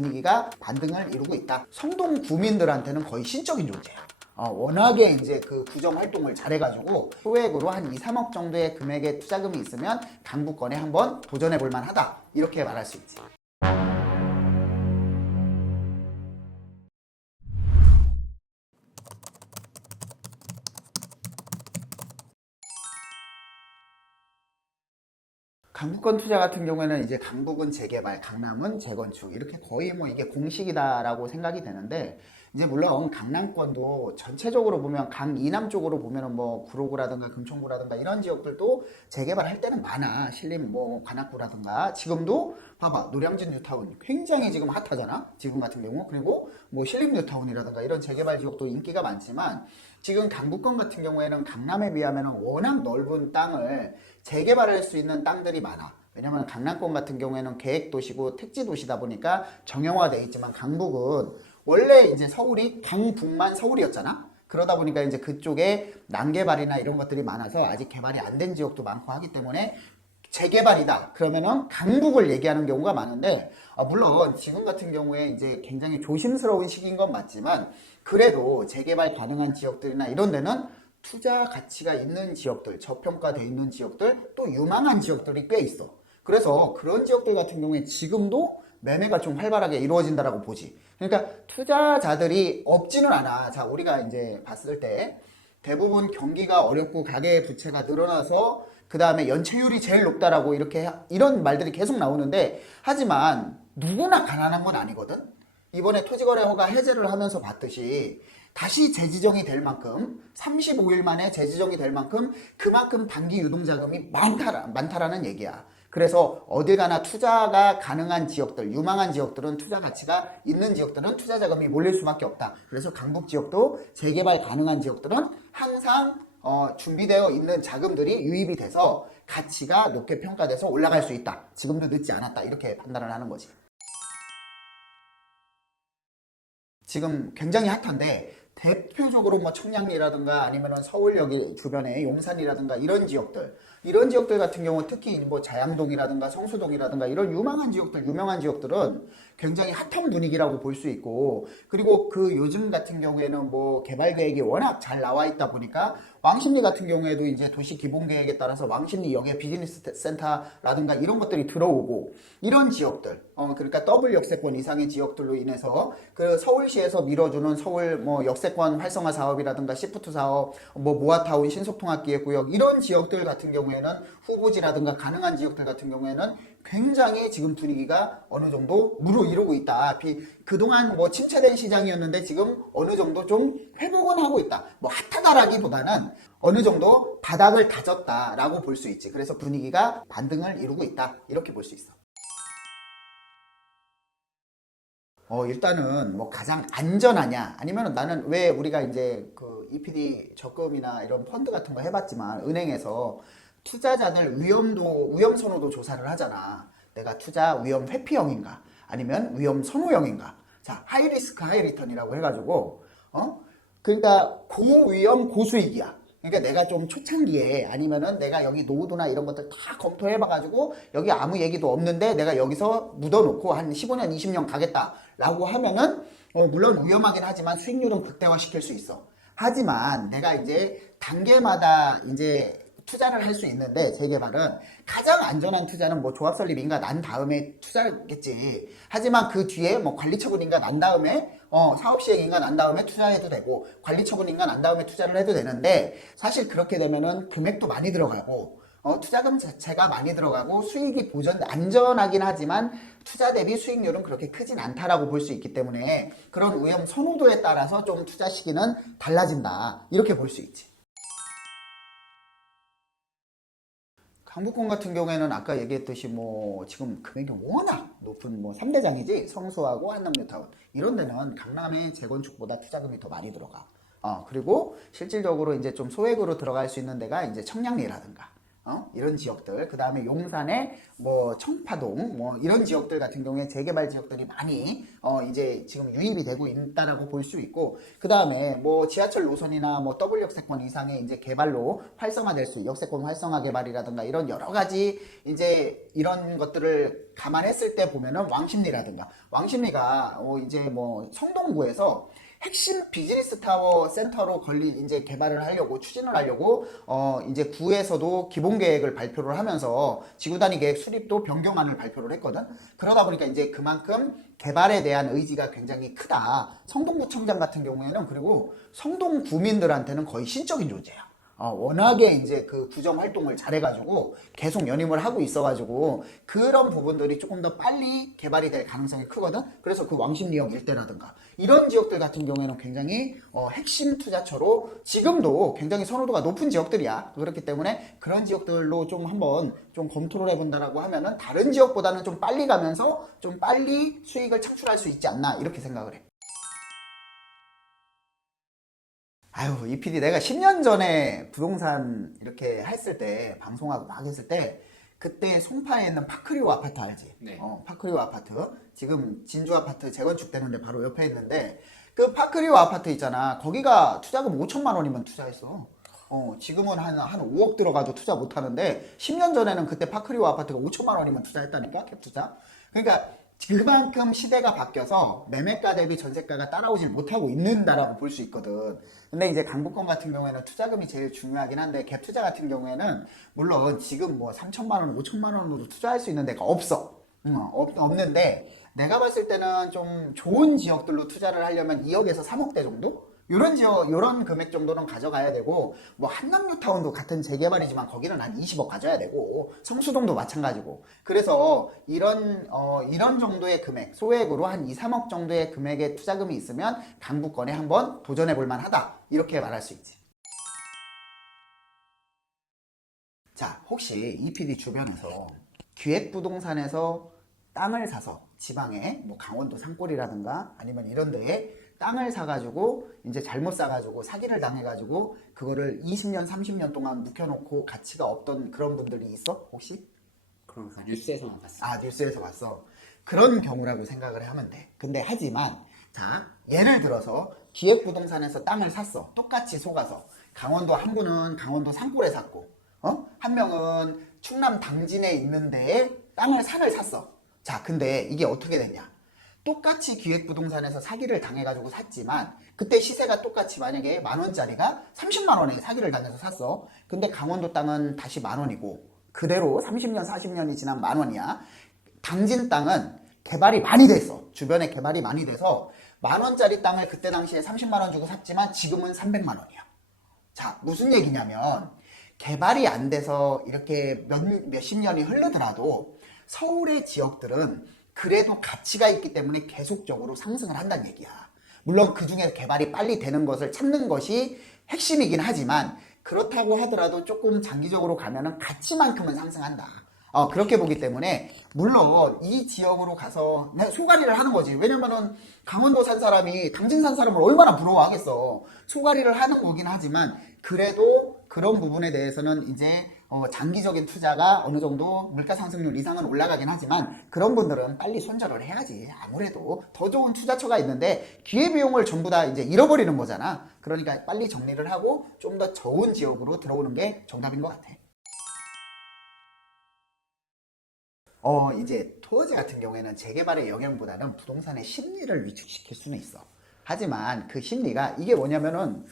분위기가 반등을 이루고 있다. 성동 구민들한테는 거의 신적인 존재야. 워낙에 이제 그 구정 활동을 잘해가지고 소액으로 한 2, 3억 정도의 금액의 투자금이 있으면 강북권에 한번 도전해 볼 만하다. 이렇게 말할 수 있지. 강북권 투자 같은 경우에는 이제 강북은 재개발, 강남은 재건축 이렇게 거의 뭐 이게 공식이다라고 생각이 되는데 이제 물론 강남권도 전체적으로 보면 강이남 쪽으로 보면은 뭐 구로구라든가 금천구라든가 이런 지역들도 재개발할 때는 많아. 신림 뭐 관악구라든가 지금도 봐봐 노량진 뉴타운 굉장히 지금 핫하잖아. 지금 같은 경우 그리고 뭐 신림 뉴타운이라든가 이런 재개발 지역도 인기가 많지만 지금 강북권 같은 경우에는 강남에 비하면 워낙 넓은 땅을 재개발할 수 있는 땅들이 많아. 왜냐면 강남권 같은 경우에는 계획도시고 택지도시다 보니까 정형화되어 있지만 강북은 원래 이제 서울이 강북만 서울이었잖아. 그러다 보니까 이제 그쪽에 난개발이나 이런 것들이 많아서 아직 개발이 안 된 지역도 많고 하기 때문에 재개발이다. 그러면은 강북을 얘기하는 경우가 많은데, 물론 지금 같은 경우에 이제 굉장히 조심스러운 시기인 건 맞지만, 그래도 재개발 가능한 지역들이나 이런 데는 투자 가치가 있는 지역들, 저평가되어 있는 지역들, 또 유망한 지역들이 꽤 있어. 그래서 그런 지역들 같은 경우에 지금도 매매가 좀 활발하게 이루어진다라고 보지. 그러니까 투자자들이 없지는 않아. 자, 우리가 이제 봤을 때 대부분 경기가 어렵고 가계 부채가 늘어나서 그 다음에 연체율이 제일 높다라고 이런 말들이 계속 나오는데 하지만 누구나 가난한 건 아니거든. 이번에 토지거래 허가 해제를 하면서 봤듯이 다시 재지정이 될 만큼 35일 만에 재지정이 될 만큼 그만큼 단기 유동자금이 많다라는 얘기야. 그래서 어딜 가나 투자가 가능한 지역들, 유망한 지역들은 투자 가치가 있는 지역들은 투자 자금이 몰릴 수밖에 없다. 그래서 강북 지역도 재개발 가능한 지역들은 항상 준비되어 있는 자금들이 유입이 돼서 가치가 높게 평가돼서 올라갈 수 있다. 지금도 늦지 않았다. 이렇게 판단을 하는 거지. 지금 굉장히 핫한데 대표적으로 뭐 청량리라든가 아니면은 서울역 주변에 용산이라든가 이런 지역들 같은 경우 특히 뭐 자양동이라든가 성수동이라든가 이런 유명한 지역들은 굉장히 핫한 분위기라고 볼 수 있고 그리고 그 요즘 같은 경우에는 뭐 개발 계획이 워낙 잘 나와 있다 보니까 왕십리 같은 경우에도 이제 도시 기본 계획에 따라서 왕십리역에 비즈니스 센터라든가 이런 것들이 들어오고 이런 지역들 그러니까 더블 역세권 이상의 지역들로 인해서 그 서울시에서 밀어주는 서울 뭐 역세권 활성화 사업이라든가 시프트 사업 뭐 모아타운 신속통합기획구역 이런 지역들 같은 경우에는 후보지라든가 가능한 지역들 같은 경우에는 굉장히 지금 분위기가 어느 정도 무르이루고 있다. 그동안 뭐 침체된 시장이었는데 지금 어느 정도 좀 회복은 하고 있다. 뭐 핫하다라기보다는 어느 정도 바닥을 다졌다라고 볼 수 있지. 그래서 분위기가 반등을 이루고 있다. 이렇게 볼 수 있어. 일단은 뭐 가장 안전하냐 아니면 나는 왜 우리가 이제 그 EPD 적금이나 이런 펀드 같은 거 해봤지만 은행에서 투자자들 위험 선호도 조사를 하잖아. 내가 투자 위험 회피형인가 아니면 위험 선호형인가. 자, 하이 리스크 하이 리턴이라고 해가지고 그러니까 고위험 고수익이야. 그러니까 내가 좀 초창기에 아니면은 내가 여기 노후도나 이런 것들 다 검토해봐가지고 여기 아무 얘기도 없는데 내가 여기서 묻어놓고 한 15년, 20년 가겠다라고 하면은 물론 위험하긴 하지만 수익률은 극대화시킬 수 있어. 하지만 내가 이제 단계마다 이제 투자를 할 수 있는데 재개발은 가장 안전한 투자는 뭐 조합 설립인가 난 다음에 투자겠지. 하지만 그 뒤에 뭐 관리처분인가 난 다음에 사업 시행인가 난 다음에 투자해도 되고 관리처분인가 난 다음에 투자를 해도 되는데 사실 그렇게 되면은 금액도 많이 들어가고 투자금 자체가 많이 들어가고 수익이 안전하긴 하지만 투자 대비 수익률은 그렇게 크진 않다라고 볼 수 있기 때문에 그런 위험 선호도에 따라서 좀 투자 시기는 달라진다. 이렇게 볼 수 있지. 강북권 같은 경우에는 아까 얘기했듯이 뭐 지금 금액이 워낙 높은 뭐 3대장이지 성수하고 한남뉴타운 이런 데는 강남의 재건축보다 투자금이 더 많이 들어가. 그리고 실질적으로 이제 좀 소액으로 들어갈 수 있는 데가 이제 청량리라든가 이런 지역들, 그 다음에 용산의 뭐 청파동, 뭐 이런 지역들 같은 경우에 재개발 지역들이 많이 이제 지금 유입이 되고 있다라고 볼 수 있고, 그 다음에 뭐 지하철 노선이나 뭐 더블 역세권 이상의 이제 개발로 활성화될 수, 역세권 활성화 개발이라든가 이런 여러 가지 이제 이런 것들을 감안했을 때 보면은 왕십리라든가, 왕십리가 이제 뭐 성동구에서 핵심 비즈니스 타워 센터로 걸린 이제 개발을 하려고 추진을 하려고 이제 구에서도 기본 계획을 발표를 하면서 지구 단위 계획 수립도 변경안을 발표를 했거든. 그러다 보니까 이제 그만큼 개발에 대한 의지가 굉장히 크다. 성동구청장 같은 경우에는, 그리고 성동 구민들한테는 거의 신적인 존재야. 워낙에 이제 그 구정 활동을 잘해가지고 계속 연임을 하고 있어가지고 그런 부분들이 조금 더 빨리 개발이 될 가능성이 크거든. 그래서 그 왕십리역 일대라든가 이런 지역들 같은 경우에는 굉장히 핵심 투자처로 지금도 굉장히 선호도가 높은 지역들이야. 그렇기 때문에 그런 지역들로 좀 한번 좀 검토를 해본다라고 하면은 다른 지역보다는 좀 빨리 가면서 좀 빨리 수익을 창출할 수 있지 않나, 이렇게 생각을 해. 아유, 이 PD 내가 10년 전에 부동산 이렇게 했을 때, 방송하고 막 했을 때, 그때 송파에 있는 파크리오 아파트 알지? 네. 파크리오 아파트. 지금 진주 아파트 재건축되는데 바로 옆에 있는데, 그 파크리오 아파트 있잖아. 거기가 투자금 5천만 원이면 투자했어. 지금은 한 5억 들어가도 투자 못 하는데, 10년 전에는 그때 파크리오 아파트가 5천만 원이면 투자했다니까, 캡 투자. 그러니까, 그만큼 시대가 바뀌어서 매매가 대비 전세가가 따라오질 못하고 있는다라고 볼 수 있거든. 근데 이제 강북권 같은 경우에는 투자금이 제일 중요하긴 한데, 갭 투자 같은 경우에는 물론 지금 뭐 3천만 원, 5천만 원으로 투자할 수 있는 데가 없어. 없는데 내가 봤을 때는 좀 좋은 지역들로 투자를 하려면 2억에서 3억대 정도? 요런 지역, 요런 금액 정도는 가져가야 되고, 뭐 한남뉴타운도 같은 재개발이지만 거기는 한 20억 가져야 되고, 성수동도 마찬가지고. 그래서 이런 정도의 금액, 소액으로 한 2, 3억 정도의 금액의 투자금이 있으면 강북권에 한번 도전해 볼 만하다, 이렇게 말할 수 있지. 자, 혹시 EPD 주변에서 기획부동산에서 땅을 사서 지방에 뭐 강원도 산골이라든가 아니면 이런 데에 땅을 사가지고 이제 잘못 사가지고 사기를 당해가지고 그거를 20년, 30년 동안 묵혀놓고 가치가 없던 그런 분들이 있어? 혹시? 그런 거 뉴스에서만 봤어. 아, 뉴스에서 봤어. 그런 경우라고 생각을 하면 돼. 근데 하지만 자, 예를 들어서 기획부동산에서 땅을 샀어. 똑같이 속아서. 강원도 한 분은 강원도 산골에 샀고, 한 명은 충남 당진에 있는 데에 산을 샀어. 자, 근데 이게 어떻게 됐냐? 똑같이 기획부동산에서 사기를 당해가지고 샀지만 그때 시세가 똑같이 만약에 10,000원짜리가 30만 원에 사기를 당해서 샀어. 근데 강원도 땅은 다시 10,000원이고 그대로 30년, 40년이 지난 10,000원이야. 당진 땅은 개발이 많이 됐어. 주변에 개발이 많이 돼서 10,000원짜리 땅을 그때 당시에 30만 원 주고 샀지만 지금은 300만 원이야. 자, 무슨 얘기냐면 개발이 안 돼서 이렇게 몇십 년이 흐르더라도 서울의 지역들은 그래도 가치가 있기 때문에 계속적으로 상승을 한다는 얘기야. 물론 그 중에 개발이 빨리 되는 것을 찾는 것이 핵심이긴 하지만 그렇다고 하더라도 조금 장기적으로 가면은 가치만큼은 상승한다. 그렇게 보기 때문에 물론 이 지역으로 가서 그냥 소가리를 하는 거지. 왜냐면은 강원도 산 사람이 당진 산 사람을 얼마나 부러워하겠어. 소가리를 하는 거긴 하지만 그래도 그런 부분에 대해서는 이제 장기적인 투자가 어느 정도 물가 상승률 이상은 올라가긴 하지만 그런 분들은 빨리 손절을 해야지. 아무래도 더 좋은 투자처가 있는데 기회비용을 전부 다 이제 잃어버리는 거잖아. 그러니까 빨리 정리를 하고 좀 더 좋은 지역으로 들어오는 게 정답인 것 같아. 이제 토지 같은 경우에는 재개발의 영향보다는 부동산의 심리를 위축시킬 수는 있어. 하지만 그 심리가 이게 뭐냐면은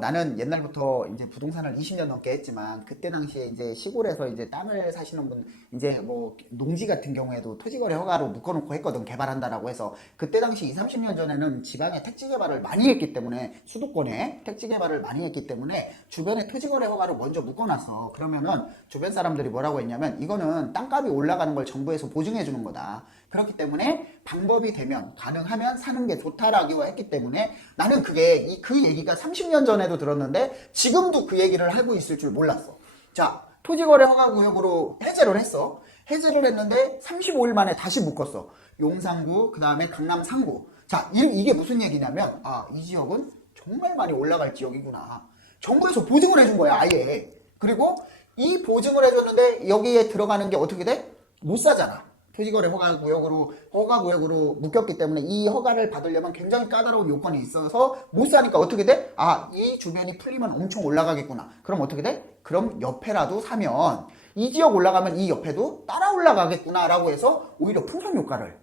나는 옛날부터 이제 부동산을 20년 넘게 했지만 그때 당시에 이제 시골에서 이제 땅을 사시는 분 이제 뭐 농지 같은 경우에도 토지거래 허가로 묶어놓고 했거든. 개발한다라고 해서 그때 당시 20, 30년 전에는 지방에 택지 개발을 많이 했기 때문에 수도권에 택지 개발을 많이 했기 때문에 주변에 토지거래 허가로 먼저 묶어놨어. 그러면은 주변 사람들이 뭐라고 했냐면 이거는 땅값이 올라가는 걸 정부에서 보증해 주는 거다. 그렇기 때문에 방법이 되면 가능하면 사는 게 좋다라고 했기 때문에 나는 그 얘기가 30년 전에도 들었는데 지금도 그 얘기를 하고 있을 줄 몰랐어. 자, 토지거래 허가구역으로 해제를 했어. 해제를 했는데 35일 만에 다시 묶었어. 용산구, 그 다음에 강남 상구. 자, 이게 무슨 얘기냐면 이 지역은 정말 많이 올라갈 지역이구나. 정부에서 보증을 해준 거야, 아예. 그리고 이 보증을 해줬는데 여기에 들어가는 게 어떻게 돼? 못 사잖아. 토지거래 허가구역으로 묶였기 때문에 이 허가를 받으려면 굉장히 까다로운 요건이 있어서 못 사니까 어떻게 돼? 아, 이 주변이 풀리면 엄청 올라가겠구나. 그럼 어떻게 돼? 그럼 옆에라도 사면 이 지역 올라가면 이 옆에도 따라 올라가겠구나 라고 해서 오히려 풍선 효과를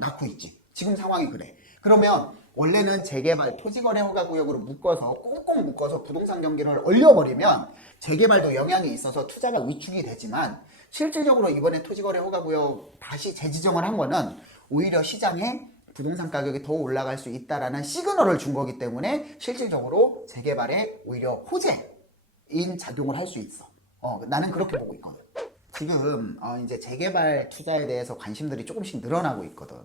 낳고 있지. 지금 상황이 그래. 그러면 원래는 재개발 토지거래 허가구역으로 묶어서 꽁꽁 묶어서 부동산 경기를 얼려버리면 재개발도 영향이 있어서 투자가 위축이 되지만 실질적으로 이번에 토지거래 허가구역 다시 재지정을 한 거는 오히려 시장에 부동산 가격이 더 올라갈 수 있다라는 시그널을 준 거기 때문에 실질적으로 재개발에 오히려 호재인 작용을 할 수 있어. 나는 그렇게 보고 있거든. 지금 이제 재개발 투자에 대해서 관심들이 조금씩 늘어나고 있거든.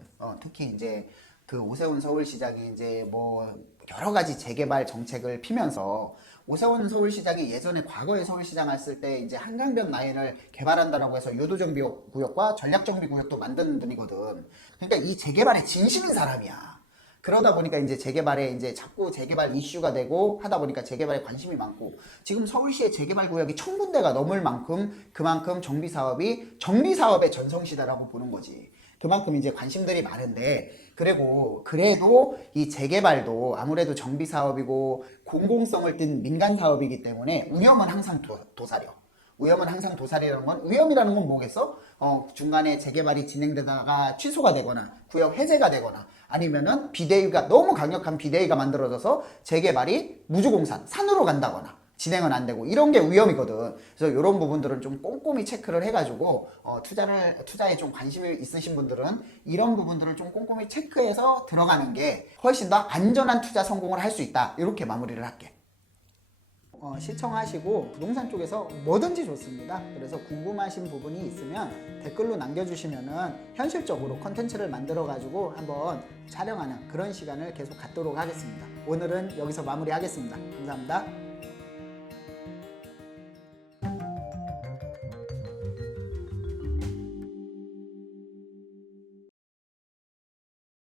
특히 이제 그 오세훈 서울시장이 이제 뭐 여러 가지 재개발 정책을 피면서 오세훈 서울시장이 예전에 과거에 서울시장 했을 때 이제 한강변 라인을 개발한다라고 해서 유도정비구역과 전략정비구역도 만드는 분이거든. 그러니까 이 재개발에 진심인 사람이야. 그러다 보니까 이제 재개발에 이제 자꾸 재개발 이슈가 되고 하다 보니까 재개발에 관심이 많고 지금 서울시의 재개발 구역이 1000군데가 넘을 만큼 그만큼 정비사업의 전성시대라고 보는 거지. 그만큼 이제 관심들이 많은데 그리고 그래도 이 재개발도 아무래도 정비 사업이고 공공성을 띤 민간 사업이기 때문에 위험은 항상 도사려. 위험은 항상 도사리라는 건 위험이라는 건 뭐겠어? 중간에 재개발이 진행되다가 취소가 되거나 구역 해제가 되거나 아니면은 비대위가 너무 강력한 비대위가 만들어져서 재개발이 무주공산 산으로 간다거나 진행은 안 되고 이런 게 위험이거든. 그래서 이런 부분들은 좀 꼼꼼히 체크를 해가지고 투자에 좀 관심이 있으신 분들은 이런 부분들을 좀 꼼꼼히 체크해서 들어가는 게 훨씬 더 안전한 투자 성공을 할 수 있다. 이렇게 마무리를 할게. 시청하시고 부동산 쪽에서 뭐든지 좋습니다. 그래서 궁금하신 부분이 있으면 댓글로 남겨주시면은 현실적으로 컨텐츠를 만들어 가지고 한번 촬영하는 그런 시간을 계속 갖도록 하겠습니다. 오늘은 여기서 마무리하겠습니다. 감사합니다.